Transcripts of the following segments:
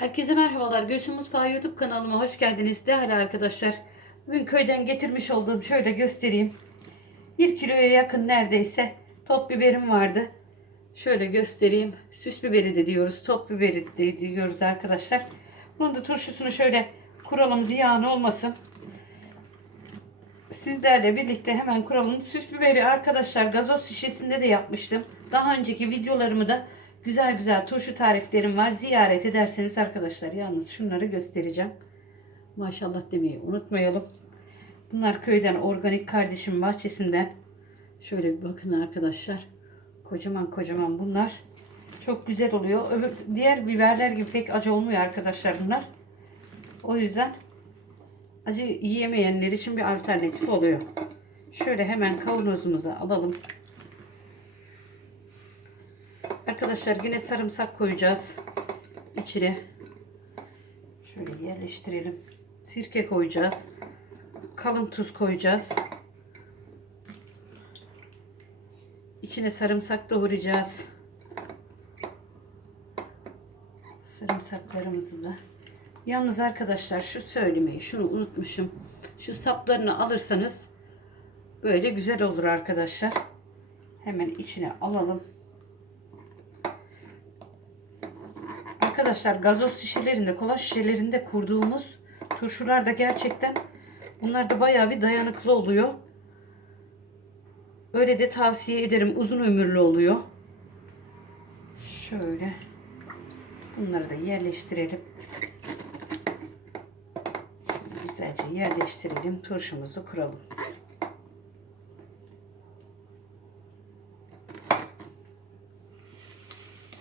Herkese merhabalar. Gülsün Mutfağı YouTube kanalıma hoş geldiniz. Değerli arkadaşlar. Bugün köyden getirmiş olduğum şöyle göstereyim. 1 kiloya yakın neredeyse top biberim vardı. Şöyle göstereyim. Süs biberi de diyoruz. Top biberi de diyoruz arkadaşlar. Bunun da turşusunu şöyle kuralım ziyan olmasın. Sizlerle birlikte hemen kuralım. Süs biberi arkadaşlar gazoz şişesinde de yapmıştım. Daha önceki videolarımı da güzel güzel turşu tariflerim var. Ziyaret ederseniz arkadaşlar yalnız şunları göstereceğim. Maşallah demeyi unutmayalım. Bunlar köyden organik kardeşim bahçesinden. Şöyle bir bakın arkadaşlar. Kocaman kocaman bunlar. Çok güzel oluyor. Öbür, diğer biberler gibi pek acı olmuyor arkadaşlar bunlar. O yüzden acı yiyemeyenler için bir alternatif oluyor. Şöyle hemen kavanozumuza alalım. Arkadaşlar yine sarımsak koyacağız. İçine. Şöyle yerleştirelim. Sirke koyacağız. Kalın tuz koyacağız. İçine sarımsak doğrayacağız. Sarımsaklarımızı da. Yalnız arkadaşlar şu söylemeyi şunu unutmuşum. Şu saplarını alırsanız böyle güzel olur arkadaşlar. Hemen içine alalım. Arkadaşlar gazoz şişelerinde, kola şişelerinde kurduğumuz turşular da gerçekten bunlar da bayağı bir dayanıklı oluyor. Öyle de tavsiye ederim. Uzun ömürlü oluyor. Şöyle bunları da yerleştirelim. Şöyle güzelce yerleştirelim. Turşumuzu kuralım.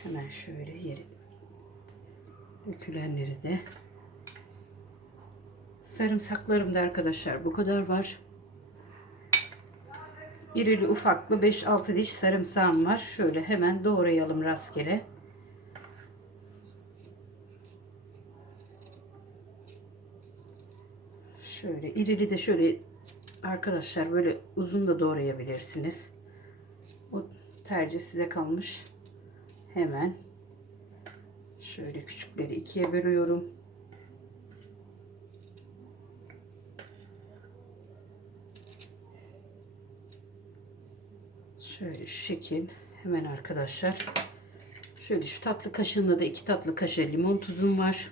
Hemen şöyle yeri dökülenleri de sarımsaklarım da arkadaşlar bu kadar var. İrili ufaklı 5-6 diş sarımsağım var. Şöyle hemen doğrayalım rastgele. Şöyle irili de şöyle arkadaşlar böyle uzun da doğrayabilirsiniz. O tercih size kalmış. Hemen şöyle küçükleri ikiye bölüyorum. Şöyle şu şekil hemen arkadaşlar. Şöyle şu tatlı kaşığında da iki tatlı kaşığı limon tuzum var.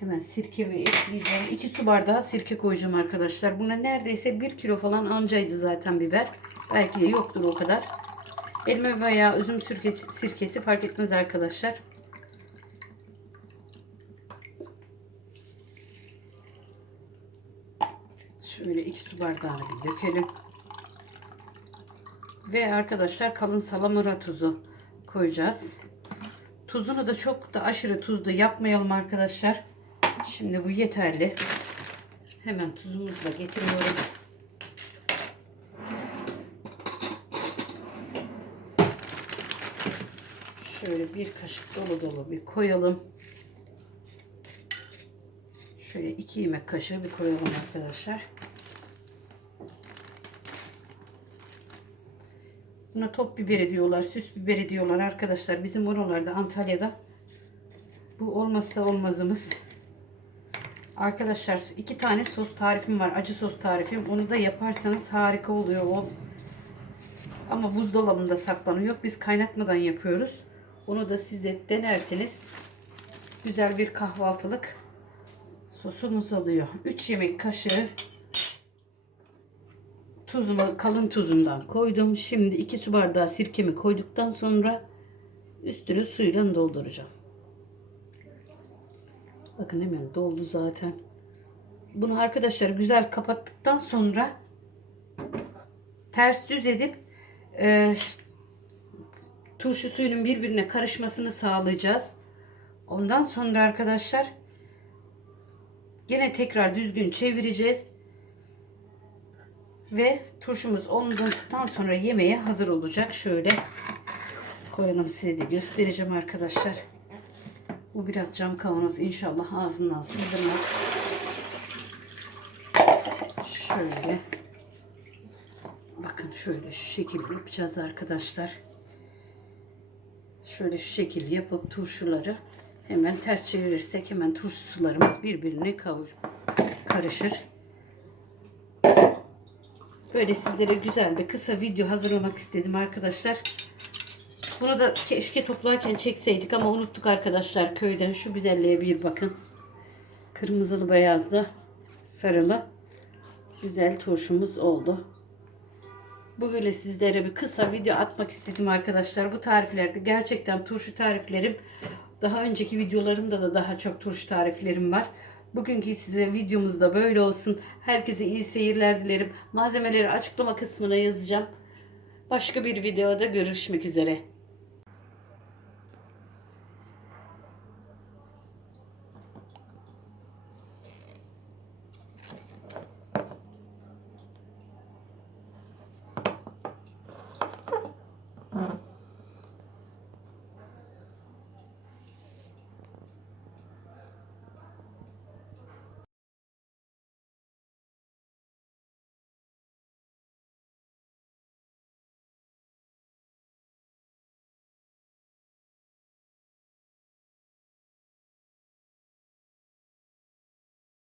Hemen sirkemi ekleyeceğim. 2 su bardağı sirke koyacağım arkadaşlar. Buna neredeyse 1 kilo falan ancaydı zaten biber. Belki de yoktur o kadar. Elma veya üzüm sirkesi, sirkesi fark etmez arkadaşlar. Şöyle 2 su bardağını bir dökelim. Ve arkadaşlar kalın salamura tuzu koyacağız. Tuzunu da çok da aşırı tuzlu yapmayalım arkadaşlar. Şimdi bu yeterli. Hemen tuzumuzu da getiriyorum. Şöyle bir kaşık dolu dolu bir koyalım. Şöyle iki yemek kaşığı bir koyalım arkadaşlar. Buna top biberi diyorlar, süs biberi diyorlar arkadaşlar. Bizim oralarda Antalya'da bu olmazsa olmazımız. Arkadaşlar iki tane sos tarifim var. Acı sos tarifim. Onu da yaparsanız harika oluyor o. Ama buzdolabında saklanıyor. Biz kaynatmadan yapıyoruz. Onu da siz de denerseniz güzel bir kahvaltılık sosumuz oluyor. 3 yemek kaşığı tuzumu kalın tuzundan koydum. Şimdi 2 su bardağı sirkemi koyduktan sonra üstünü suyla dolduracağım. Bakın hemen doldu zaten. Bunu arkadaşlar güzel kapattıktan sonra ters düz edip e, turşu suyunun birbirine karışmasını sağlayacağız. Ondan sonra arkadaşlar yine tekrar düzgün çevireceğiz. Ve turşumuz olduktan sonra yemeğe hazır olacak. Şöyle koyalım size de göstereceğim arkadaşlar. Bu biraz cam kavanoz inşallah ağzından sızdırmaz. Şöyle. Bakın şöyle şu şekil yapacağız arkadaşlar. Şöyle şu şekil yapıp turşuları Hemen ters çevirirsek hemen turşu sularımız birbirine kavur karışır. Böyle sizlere güzel bir kısa video hazırlamak istedim arkadaşlar. Bunu da keşke toplarken çekseydik ama unuttuk arkadaşlar köyden. Şu güzelliğe bir bakın. Kırmızılı beyazlı sarılı güzel turşumuz oldu. Bu böyle sizlere bir kısa video atmak istedim arkadaşlar. Bu tariflerde gerçekten turşu tariflerim. Daha önceki videolarımda da daha çok turşu tariflerim var. Bugünkü size videomuzda böyle olsun. Herkese iyi seyirler dilerim. Malzemeleri açıklama kısmına yazacağım. Başka bir videoda görüşmek üzere.